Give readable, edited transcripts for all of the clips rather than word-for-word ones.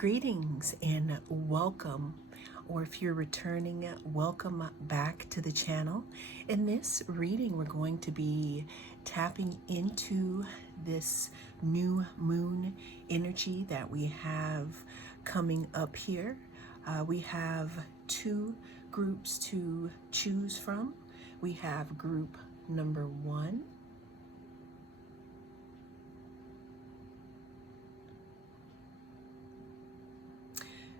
Greetings and welcome, or if you're returning, welcome back to the channel. In this reading, we're going to be tapping into this new moon energy that we have coming up here. We have two groups to choose from. We have group number 1.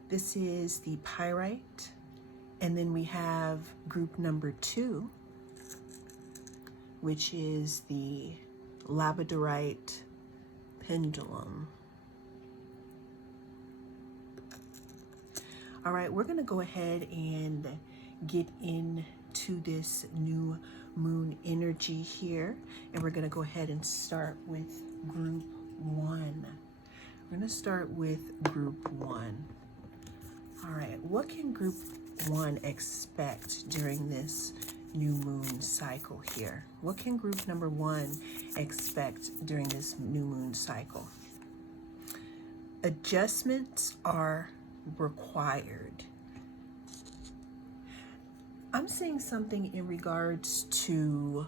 This is the pyrite, and then we have group number 2, which is the labradorite pendulum. All right, we're gonna go ahead and get into this new moon energy here, and we're gonna go ahead and start with group 1. We're gonna start with group 1. All right, what can group 1 expect during this new moon cycle here? What can group number 1 expect during this new moon cycle? Adjustments are required. I'm seeing something in regards to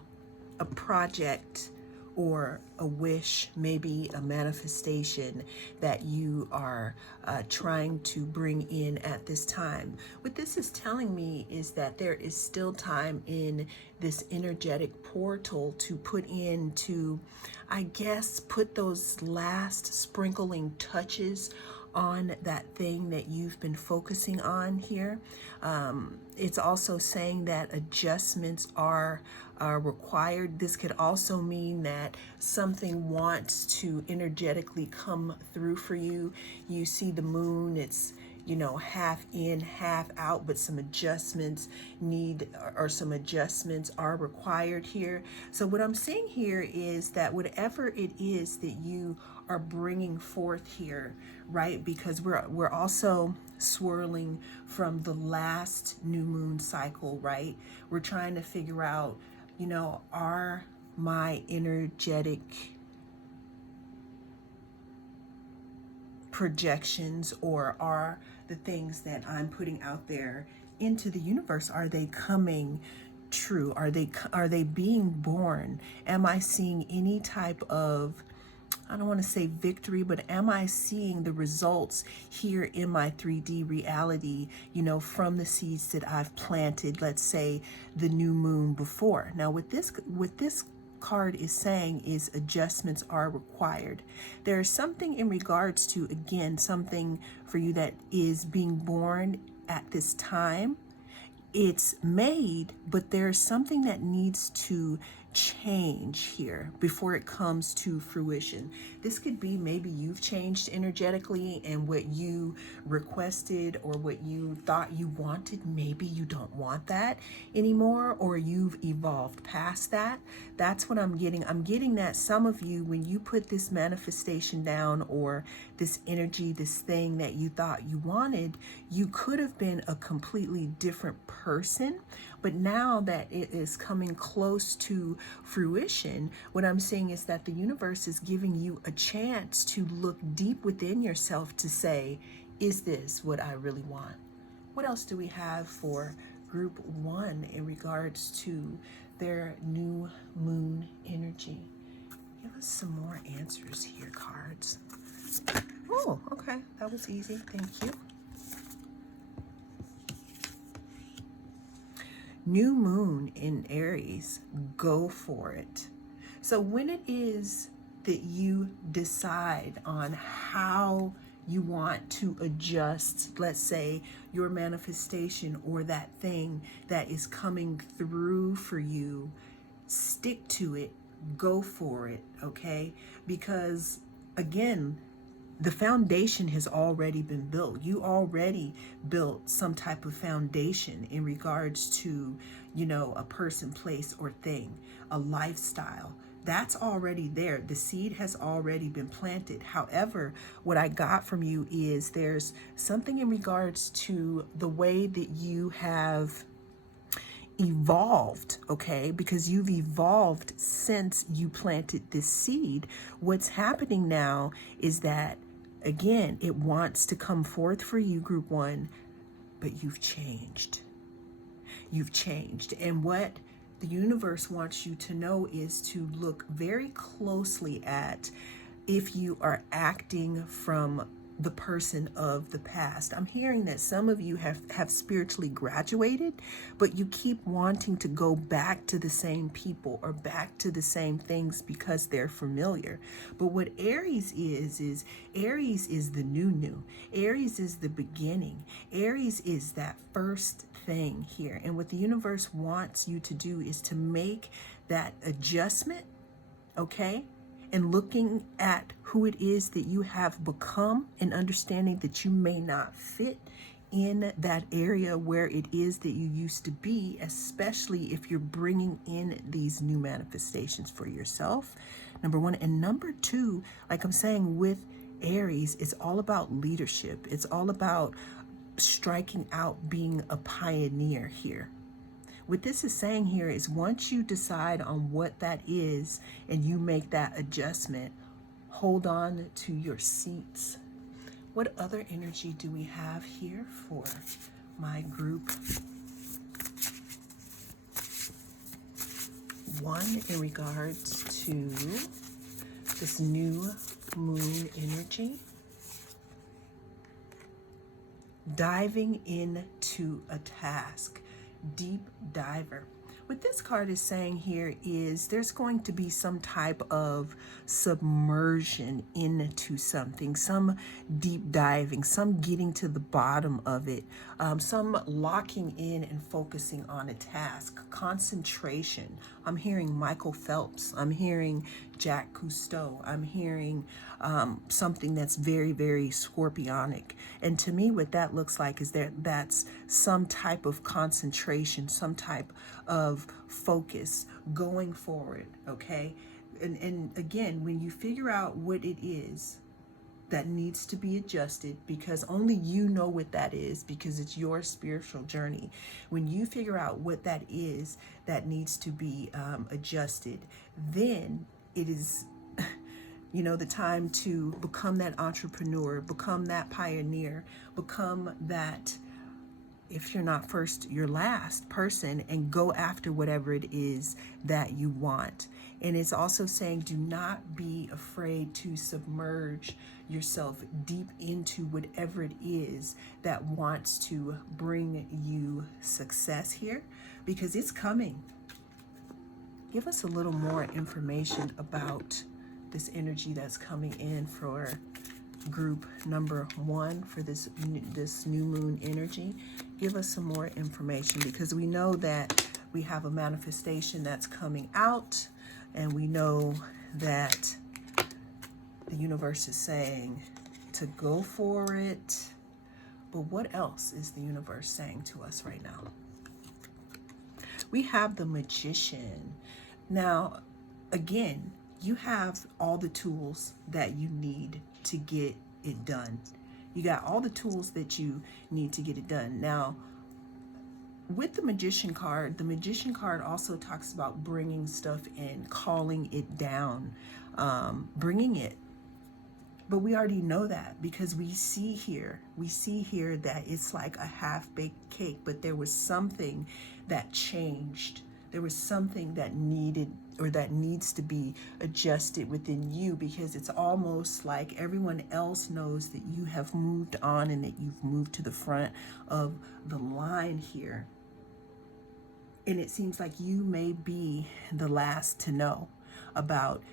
a project or a wish, maybe a manifestation that you are trying to bring in at this time. What this is telling me is that there is still time in this energetic portal to put into, I guess, put those last sprinkling touches on that thing that you've been focusing on here. It's also saying that adjustments are required. This could also mean that something wants to energetically come through for you. You see the moon, it's, you know, half in, half out, but some adjustments are required here. So what I'm seeing here is that whatever it is that you are bringing forth here, right? Because we're also swirling from the last new moon cycle, right? We're trying to figure out, you know, are my energetic projections, or are the things that I'm putting out there into the universe, are they coming true? Are they being born? Am I seeing any type of, I don't want to say victory, but am I seeing the results here in my 3D reality, you know, from the seeds that I've planted, let's say the new moon before? Now what this card is saying is adjustments are required. There's something in regards to, again, something for you that is being born at this time. It's made, but there's something that needs to change here before it comes to fruition. This could be maybe you've changed energetically, and what you requested or what you thought you wanted, maybe you don't want that anymore, or you've evolved past that. That's what I'm getting. I'm getting that some of you, when you put this manifestation down, or this energy, this thing that you thought you wanted, you could have been a completely different person. But now that it is coming close to fruition, what I'm seeing is that the universe is giving you a chance to look deep within yourself to say, is this what I really want? What else do we have for group 1 in regards to their new moon energy? Give us some more answers here, cards. Oh, okay, that was easy, thank you. New moon in Aries, go for it. So when it is that you decide on how you want to adjust, let's say, your manifestation or that thing that is coming through for you, stick to it, go for it, okay? Because again, the foundation has already been built. You already built some type of foundation in regards to, you know, a person, place, or thing, a lifestyle. That's already there. The seed has already been planted. However, what I got from you is there's something in regards to the way that you have evolved, okay? Because you've evolved since you planted this seed. What's happening now is that Again, it wants to come forth for you, group one, but you've changed. You've changed. And what the universe wants you to know is to look very closely at if you are acting from the person of the past. I'm hearing that some of you have spiritually graduated, but you keep wanting to go back to the same people or back to the same things because they're familiar. But what Aries is Aries is the new. Aries is the beginning. Aries is that first thing here. And what the universe wants you to do is to make that adjustment, okay? And looking at who it is that you have become and understanding that you may not fit in that area where it is that you used to be, especially if you're bringing in these new manifestations for yourself, number one. And number two, like I'm saying with Aries, it's all about leadership. It's all about striking out, being a pioneer here. What this is saying here is once you decide on what that is and you make that adjustment, hold on to your seats. What other energy do we have here for my group one in regards to this new moon energy? Diving into a task. Deep diver. What this card is saying here is there's going to be some type of submersion into something, some deep diving, some getting to the bottom of it, some locking in and focusing on a task, concentration. I'm hearing Michael Phelps. I'm hearing Jack Cousteau. I'm hearing something that's very, very scorpionic. And to me, what that looks like is that's some type of concentration, some type of focus going forward, okay? And again, when you figure out what it is that needs to be adjusted, because only you know what that is, because it's your spiritual journey. When you figure out what that is that needs to be adjusted, then it is the time to become that entrepreneur, become that pioneer, become that, if you're not first, you're last person, and go after whatever it is that you want. And it's also saying do not be afraid to submerge yourself deep into whatever it is that wants to bring you success here, because it's coming. Give us a little more information about this energy that's coming in for group number one for this new moon energy. Give us some more information, because we know that we have a manifestation that's coming out, and we know that the universe is saying to go for it. But what else is the universe saying to us right now? We have the Magician. Now, again, you have all the tools that you need to get it done. You got all the tools that you need to get it done. Now, with the Magician card also talks about bringing stuff in, calling it down, bringing it. But we already know that, because we see here that it's like a half-baked cake, but there was something that changed. There was something that needed, or that needs to be adjusted within you, because it's almost like everyone else knows that you have moved on and that you've moved to the front of the line here. And it seems like you may be the last to know about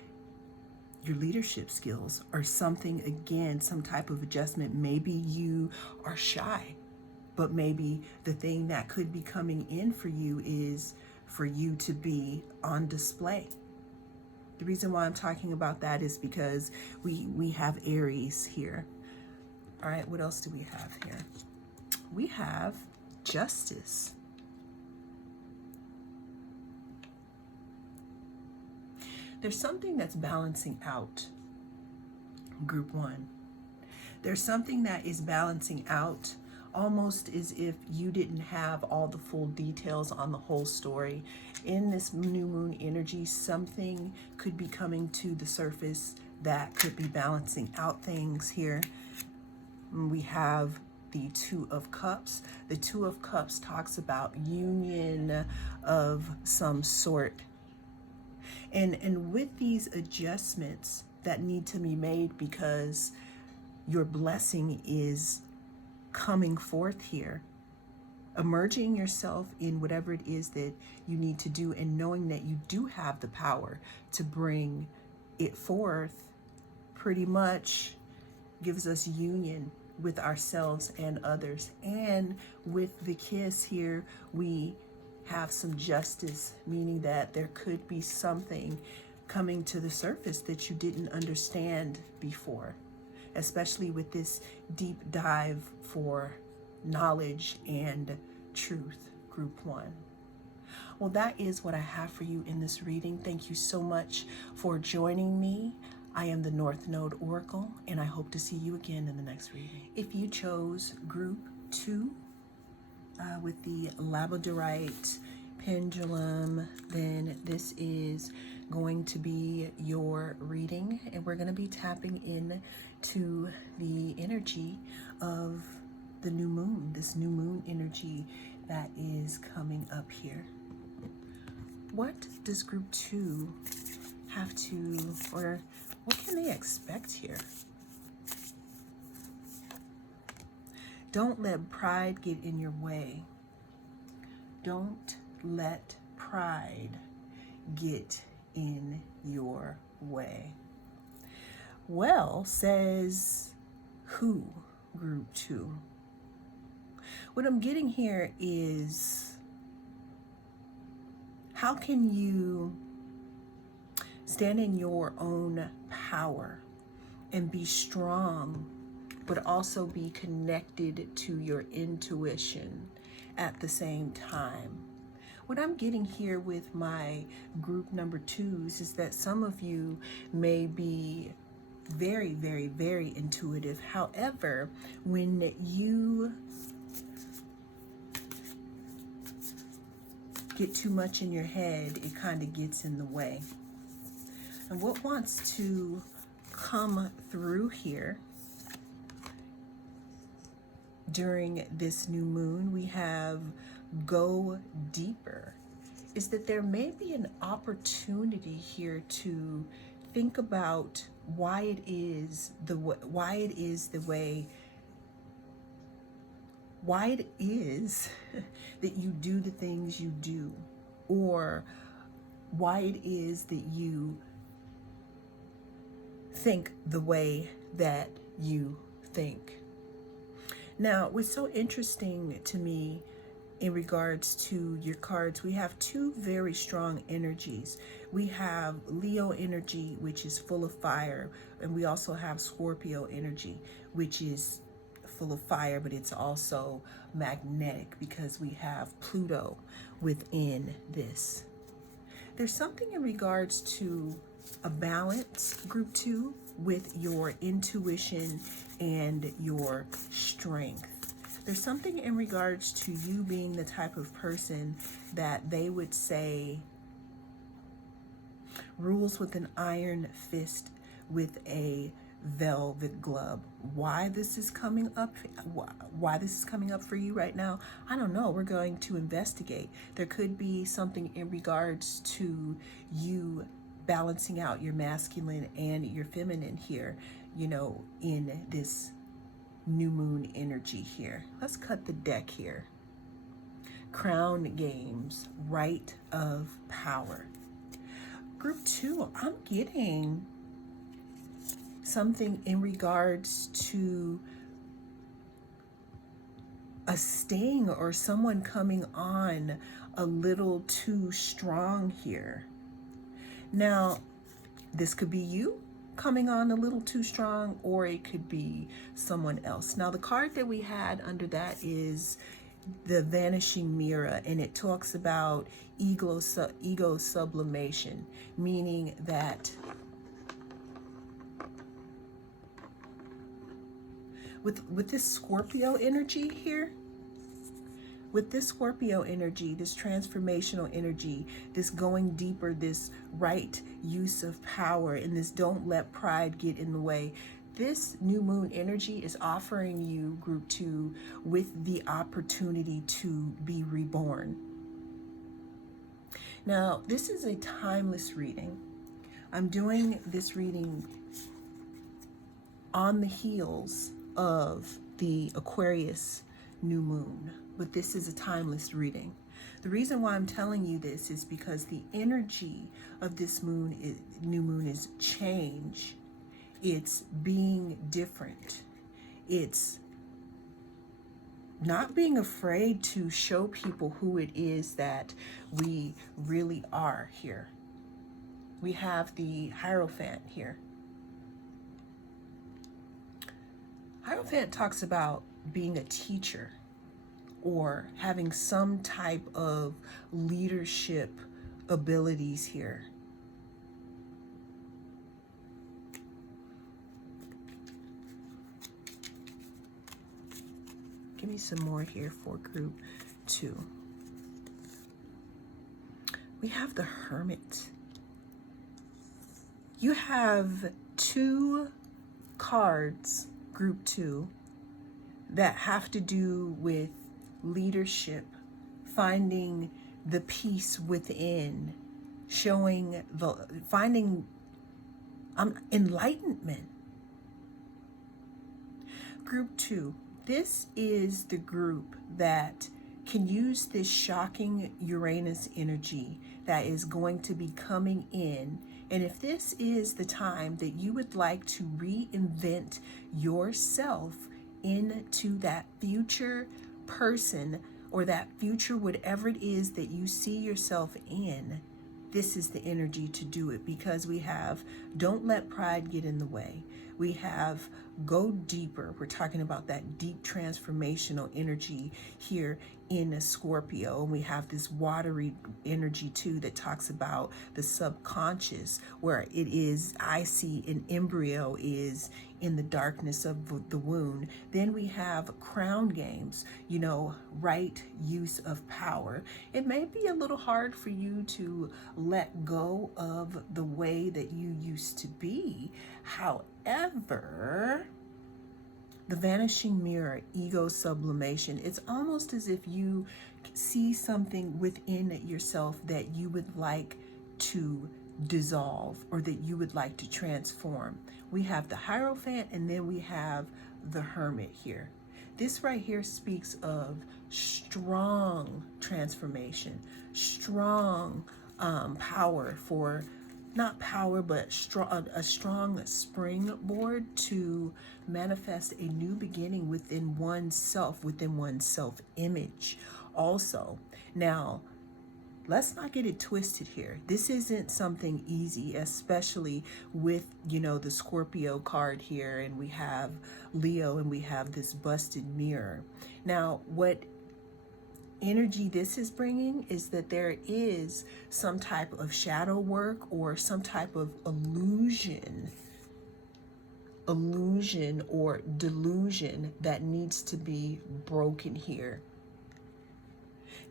your leadership skills or something. Again, some type of adjustment. Maybe you are shy, but maybe the thing that could be coming in for you is for you to be on display. The reason why I'm talking about that is because we have Aries here. All right, what else do we have here? We have Justice. There's something that's balancing out, group one. There's something that is balancing out, almost as if you didn't have all the full details on the whole story. In this new moon energy, something could be coming to the surface that could be balancing out things here. We have the Two of Cups. The Two of Cups talks about union of some sort. And with these adjustments that need to be made because your blessing is coming forth here, emerging yourself in whatever it is that you need to do, and knowing that you do have the power to bring it forth, pretty much gives us union with ourselves and others. And with the kiss here, we have some justice, meaning that there could be something coming to the surface that you didn't understand before, especially with this deep dive for knowledge and truth, group 1. Well, that is what I have for you in this reading. Thank you so much for joining me. I am the North Node Oracle, and I hope to see you again in the next reading. If you chose group 2 with the labradorite pendulum, then this is going to be your reading, and we're going to be tapping in to the energy of the new moon, this new moon energy that is coming up here. What does group 2 have to, or what can they expect here? Don't let pride get in your way. Don't let pride get in your way. Well, says who, group 2? What I'm getting here is, how can you stand in your own power and be strong, but also be connected to your intuition at the same time? What I'm getting here with my group number 2s is that some of you may be very, very, very intuitive. However, when you get too much in your head, it kind of gets in the way. And what wants to come through here during this new moon, we have go deeper, is that there may be an opportunity here to think about why it is the way that you do the things you do, or why it is that you think the way that you think. Now, what's so interesting to me in regards to your cards, we have 2 very strong energies. We have Leo energy, which is full of fire, and we also have Scorpio energy, which is full of fire, but it's also magnetic because we have Pluto within this. There's something in regards to a balance, group 2, with your intuition and your strength. There's something in regards to you being the type of person that they would say rules with an iron fist with a velvet glove. Why this is coming up for you right now, I don't know. We're going to investigate. There could be something in regards to you balancing out your masculine and your feminine here, in this new moon energy here. Let's cut the deck here. Crown games, right of power. Group 2, I'm getting something in regards to a sting or someone coming on a little too strong here. Now, this could be you coming on a little too strong, or it could be someone else. Now, the card that we had under that is the Vanishing Mirror, and it talks about ego sublimation, meaning that with this Scorpio energy here, With this Scorpio energy, this transformational energy, this going deeper, this right use of power, and this don't let pride get in the way, this new moon energy is offering you, group 2, with the opportunity to be reborn. Now, this is a timeless reading. I'm doing this reading on the heels of the Aquarius new moon, but this is a timeless reading. The reason why I'm telling you this is because the energy of this new moon is change. It's being different. It's not being afraid to show people who it is that we really are here. We have the Hierophant here. Hierophant talks about being a teacher or having some type of leadership abilities here. Give me some more here for group 2. We have the Hermit. You have 2 cards, group 2, that have to do with leadership, finding the peace within, finding enlightenment. Group 2, this is the group that can use this shocking Uranus energy that is going to be coming in. And if this is the time that you would like to reinvent yourself into that future person or that future whatever it is that you see yourself in, this is the energy to do it, because we have don't let pride get in the way. We have go deeper. We're talking about that deep transformational energy here in a Scorpio. And we have this watery energy too that talks about the subconscious, where it is, I see an embryo is in the darkness of the womb. Then we have crown games, right use of power. It may be a little hard for you to let go of the way that you used to be. However, the vanishing mirror, ego sublimation, it's almost as if you see something within yourself that you would like to dissolve or that you would like to transform. We have the Hierophant and then we have the Hermit here. This right here speaks of strong transformation, strong power for, not power, but a strong springboard to manifest a new beginning within oneself, within one's self-image also. Now, let's not get it twisted here. This isn't something easy, especially with, the Scorpio card here, and we have Leo, and we have this busted mirror. Now, what energy this is bringing is that there is some type of shadow work or some type of illusion or delusion that needs to be broken here.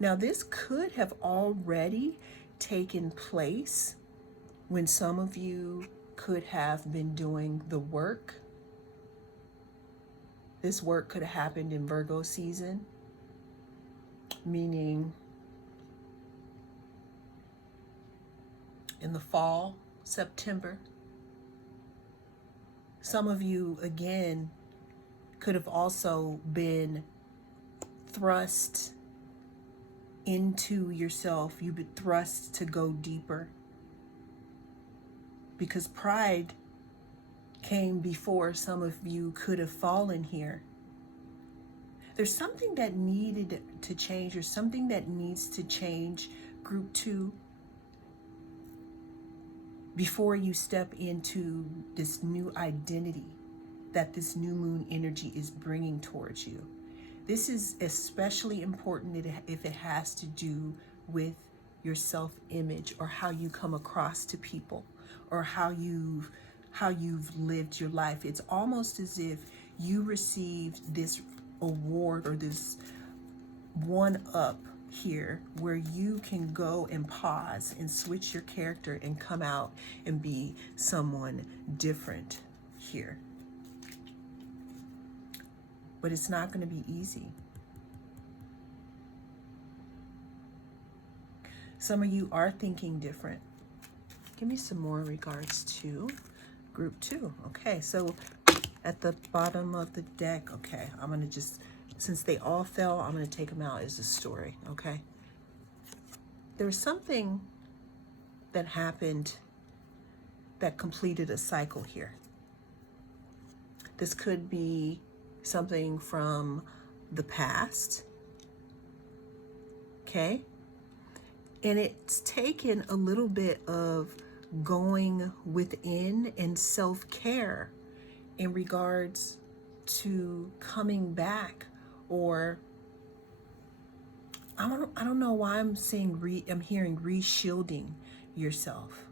Now, this could have already taken place when some of you could have been doing the work. This work could have happened in Virgo season, meaning in the fall, September. Some of you, again, could have also been thrust into yourself. You've been thrust to go deeper because pride came before some of you could have fallen here. There's something that needed to change, or something that needs to change, group 2, before you step into this new identity that this new moon energy is bringing towards you. This is especially important if it has to do with your self-image, or how you come across to people, or how you've lived your life. It's almost as if you received this award or this one up here where you can go and pause and switch your character and come out and be someone different here. But it's not going to be easy. Some of you are thinking different. Give me some more in regards to group 2. Okay, so at the bottom of the deck, okay, I'm going to just, since they all fell, I'm going to take them out as a story, okay? There's something that happened that completed a cycle here. This could be something from the past, okay? And it's taken a little bit of going within and self-care in regards to coming back, or I don't know why I'm saying I'm hearing re-shielding yourself.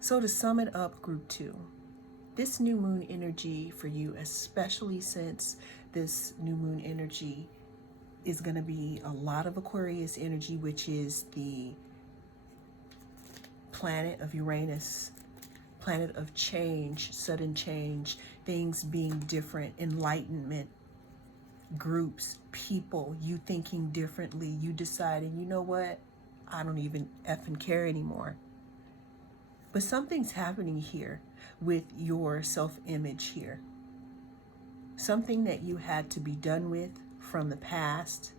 So to sum it up, group 2, this new moon energy for you, especially since this new moon energy is going to be a lot of Aquarius energy, which is the planet of Uranus, planet of change, sudden change, things being different, enlightenment, groups, people, you thinking differently, you deciding, you know what, I don't even effing care anymore. But something's happening here with your self-image here. Something that you had to be done with from the past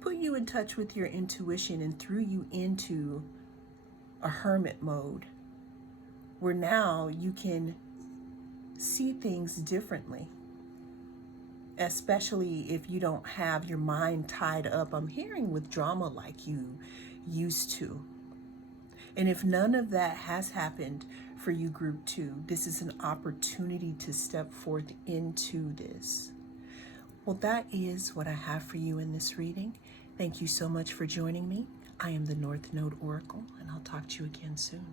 put you in touch with your intuition and threw you into a hermit mode where now you can see things differently, especially if you don't have your mind tied up, I'm hearing, with drama like you used to. And if none of that has happened for you, group 2, this is an opportunity to step forth into this. Well, that is what I have for you in this reading. Thank you so much for joining me. I am the North Node Oracle, and I'll talk to you again soon.